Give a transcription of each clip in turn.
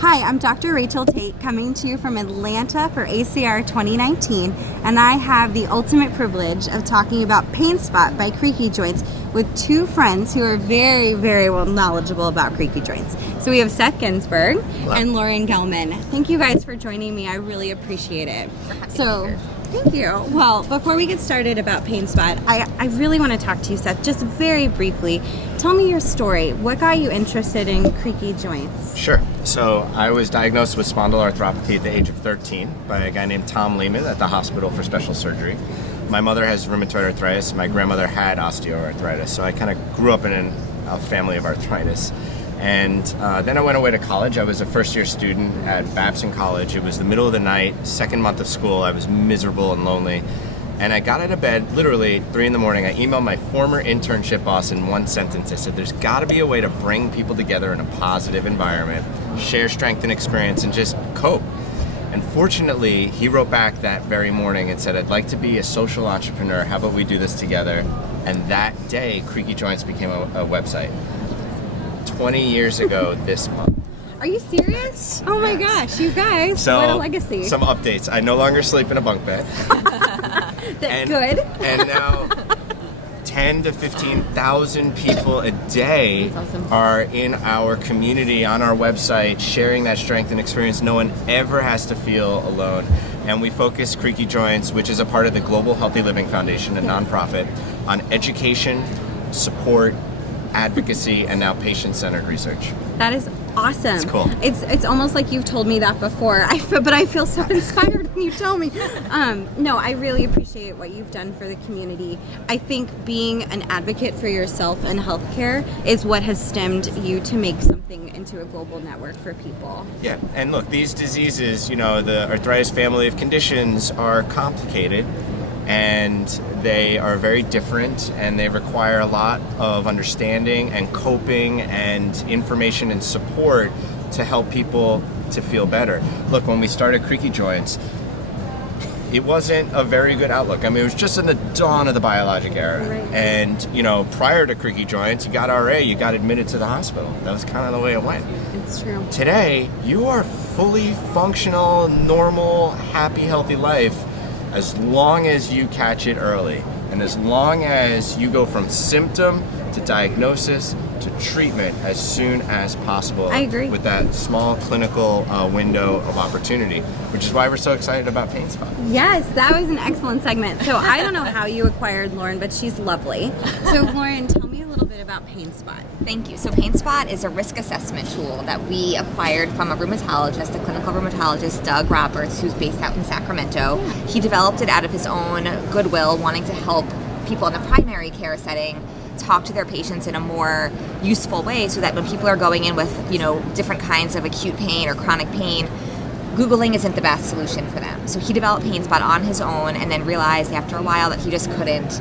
Hi, I'm Dr. Rachel Tate coming to you from Atlanta for ACR 2019, and I have the ultimate privilege of talking about Pain Spot by Creaky Joints with two friends who are very, very well knowledgeable about Creaky Joints. So we have Seth Ginsberg and Lauren Gelman. Thank you guys for joining me. I really appreciate it. Thank you. Well, before we get started about Pain Spot, I really want to talk to you, Seth, just very briefly. Tell me your story. What got you interested in Creaky Joints? Sure. So I was diagnosed with spondyloarthropathy at the age of 13 by a guy named Tom Lehman at the Hospital for Special Surgery. My mother has rheumatoid arthritis. My grandmother had osteoarthritis. So I kind of grew up in a family of arthritis. And then I went away to college. I was a first-year student at Babson College. It was the middle of the night, second month of school. I was miserable and lonely. And I got out of bed, literally 3 in the morning. I emailed my former internship boss in one sentence. I said, there's got to be a way to bring people together in a positive environment, share strength and experience, and just cope. And fortunately, he wrote back that very morning and said, I'd like to be a social entrepreneur. How about we do this together? And that day, Creaky Joints became a website. 20 years ago this month. Are you serious? Oh my gosh, you guys, So, what a legacy. Some updates. I no longer sleep in a bunk bed. Good. And now 10 to 15,000 people a day That's awesome. are in our community, on our website, sharing that strength and experience. No one ever has to feel alone. And we focus Creaky Joints, which is a part of the Global Healthy Living Foundation, a nonprofit, on education, support, advocacy, and now patient-centered research. That is awesome. It's cool. It's almost like you've told me that before, but I feel so inspired when you tell me. No, I really appreciate what you've done for the community. I think being an advocate for yourself and healthcare is what has stemmed you to make something into a global network for people. Yeah, and look, these diseases, the arthritis family of conditions are complicated, and they are very different, and they require a lot of understanding and coping and information and support to help people to feel better. Look, when we started Creaky Joints, it wasn't a very good outlook. I mean, it was just in the dawn of the biologic era. Right. And, prior to Creaky Joints, you got RA, you got admitted to the hospital. That was kind of the way it went. It's true. Today, you are fully functional, normal, happy, healthy life as long as you catch it early, and as long as you go from symptom to diagnosis to treatment as soon as possible. I agree. With that small clinical window of opportunity, which is why we're so excited about Pain Spot. Yes, that was an excellent segment. So I don't know how you acquired Lauren, but she's lovely. So Lauren, tell me a little bit about Pain Spot. Thank you. So Pain Spot is a risk assessment tool that we acquired from a rheumatologist, a clinical rheumatologist, Doug Roberts, who's based out in Sacramento. He developed it out of his own goodwill, wanting to help people in the primary care setting talk to their patients in a more useful way, so that when people are going in with, different kinds of acute pain or chronic pain, Googling isn't the best solution for them. So he developed Pain Spot on his own, and then realized after a while that he just couldn't,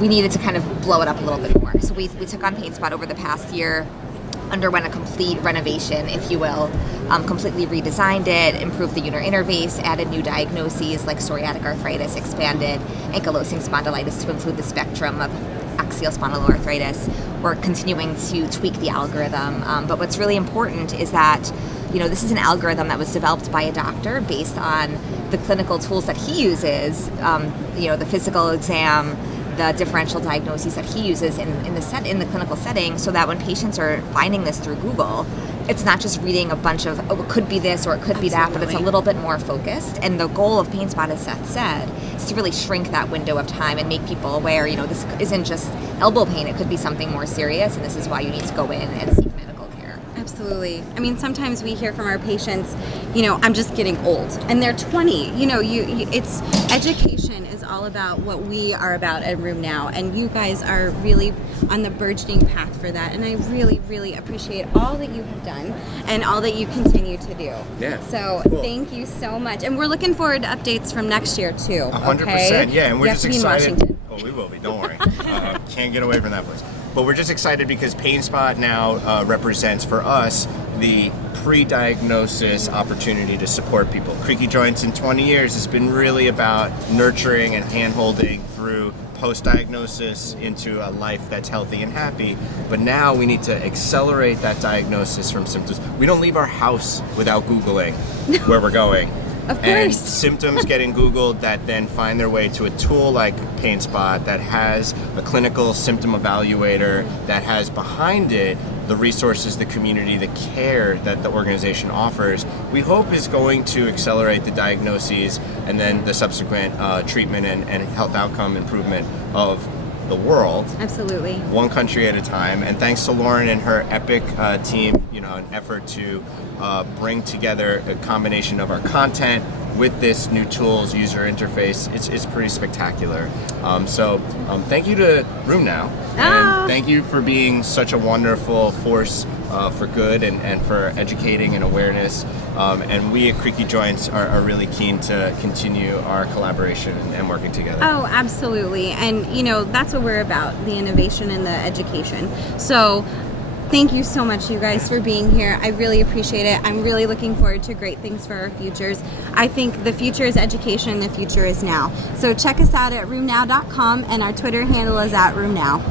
we needed to kind of blow it up a little bit more. So we took on Pain Spot over the past year, underwent a complete renovation, if you will, completely redesigned it, improved the user interface, added new diagnoses like psoriatic arthritis, expanded ankylosing spondylitis to include the spectrum of axial spondyloarthritis. We're continuing to tweak the algorithm, but what's really important is that this is an algorithm that was developed by a doctor based on the clinical tools that he uses, the physical exam, the differential diagnoses that he uses in the clinical setting, so that when patients are finding this through Google, it's not just reading a bunch of, it could be this or it could be that, but it's a little bit more focused. And the goal of Pain Spot, as Seth said, is to really shrink that window of time and make people aware, this isn't just elbow pain, it could be something more serious, and this is why you need to go in and seek medical care. Absolutely. I mean, sometimes we hear from our patients, I'm just getting old, and they're 20. It's education is all about what we are about at Room Now, and you guys are really on the burgeoning path for that, and I really, really appreciate all that you have done and all that you continue to do. Yeah. So cool. Thank you so much, and we're looking forward to updates from next year too. 100%. Okay? Yeah, and we're You have just to be in excited. Washington. Oh, we will be. Don't worry. Can't get away from that place. But we're just excited because Pain Spot now represents for us the pre-diagnosis opportunity to support people. Creaky Joints in 20 years has been really about nurturing and hand-holding through post-diagnosis into a life that's healthy and happy. But now we need to accelerate that diagnosis from symptoms. We don't leave our house without Googling where we're going. Of course. And symptoms getting Googled that then find their way to a tool like PainSpot that has a clinical symptom evaluator that has behind it the resources, the community, the care that the organization offers, we hope is going to accelerate the diagnoses and then the subsequent treatment and health outcome improvement of the world. Absolutely. One country at a time. And thanks to Lauren and her epic team, an effort to bring together a combination of our content with this new tools user interface. It's pretty spectacular. So thank you to RheumNow. And thank you for being such a wonderful force for good and for educating and awareness. And we at Creaky Joints are really keen to continue our collaboration and working together. Oh, absolutely. And, that's what we're about, the innovation and the education. So thank you so much, you guys, for being here. I really appreciate it. I'm really looking forward to great things for our futures. I think the future is education, the future is now. So check us out at rheumnow.com, and our Twitter handle is @rheumnow.